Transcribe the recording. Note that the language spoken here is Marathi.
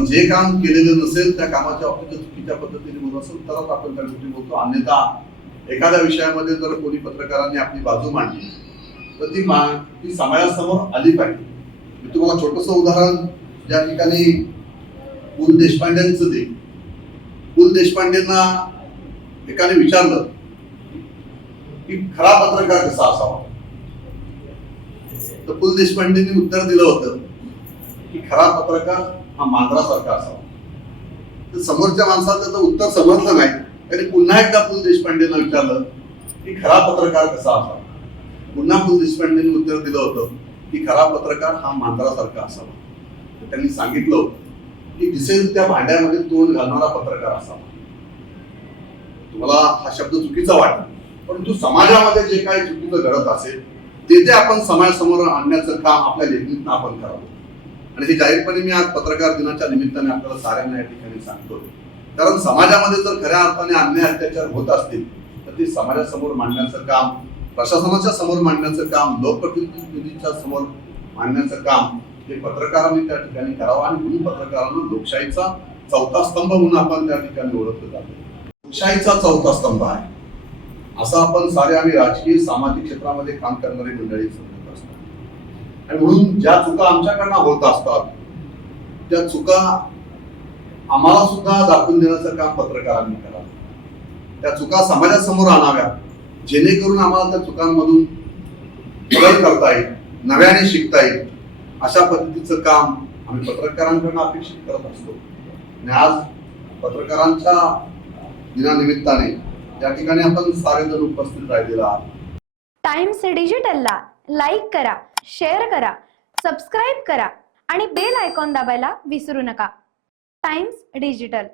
कारण जे काम केलेलं नसेल त्या कामाच्या बाबतीत चुकीच्या पद्धतीने बोलत असेल तरच आपण त्या गोष्टी बोलतो. अन्यथा एखाद्या विषयामध्ये जर कोणी पत्रकारांनी आपली बाजू मांडली तर ती समाजासमोर आली पाहिजे. मी तुम्हाला छोटंसं उदाहरण ज्या ठिकाणी पु. ल. देशपांडेंचं देईन. पु. ल. देशपांडेंना एकाने विचारलं की खरा पत्रकार कसा असावा, तर पु. ल. देशपांडेंनी उत्तर दिलं होतं की खरा पत्रकार हा मांजरासारखा असावा. तर समोरच्या माणसाला त्याचं उत्तर समजलं नाही. त्याने पुन्हा एकदा पु. ल. देशपांडेंना विचारलं की खरा पत्रकार कसा असावा. पुन्हा पु. ल. देशपांडेंनी उत्तर दिलं होतं की खरा पत्रकार हा मांजरासारखा असावा. तर त्यांनी सांगितलं होतं की दिसेल त्या भांड्यामध्ये तोंड घालणारा पत्रकार असावा. तुम्हाला हा शब्द चुकीचा वाटला, परंतु समाजामध्ये जे काही चुकीचं घडत असेल ते आपण समाजासमोर आणण्याचं काम आपल्या लेखणीतून आपण करावं. आणि हे जाहीरपणे मी आज पत्रकार दिनाच्या निमित्ताने आपल्याला साऱ्यांना या ठिकाणी सांगतो. कारण समाजामध्ये जर खऱ्या अर्थाने अन्याय अत्याचार होत असतील तर ते समाजासमोर मांडण्याचं काम, प्रशासनाच्या समोर मांडण्याचं काम, लोकप्रतिनिधींच्या समोर मांडण्याचं काम हे पत्रकारांनी त्या ठिकाणी करावं. आणि म्हणून पत्रकारांना लोकशाहीचा चौथा स्तंभ म्हणून आपण त्या ठिकाणी ओळखलं जातो. लोकशाहीचा चौथा स्तंभ आहे असं आपण सारे आम्ही राजकीय सामाजिक क्षेत्रामध्ये काम करणारी मंडळी समजत असतात. आणि म्हणून ज्या चुका आमच्याकडनं होत असतात त्या चुका आम्हाला सुद्धा दाखवून देण्याचं काम पत्रकारांनी करावं. त्या चुका समाजासमोर आणाव्या जेणेकरून आम्हाला त्या चुकांमधून बदल करता येईल, नव्याने शिकता येईल. अशा पद्धतीचं काम आम्ही पत्रकारांकडून अपेक्षित करत असतो. आणि आज पत्रकारांच्या दिनानिमित्ताने या ठिकाणी आपण सारे जण उपस्थित राहिलेला आहात. टाइम्स डिजिटलला लाईक करा, शेअर करा, सबस्क्राईब करा आणि बेल आयकॉन दाबायला विसरू नका. Times digital.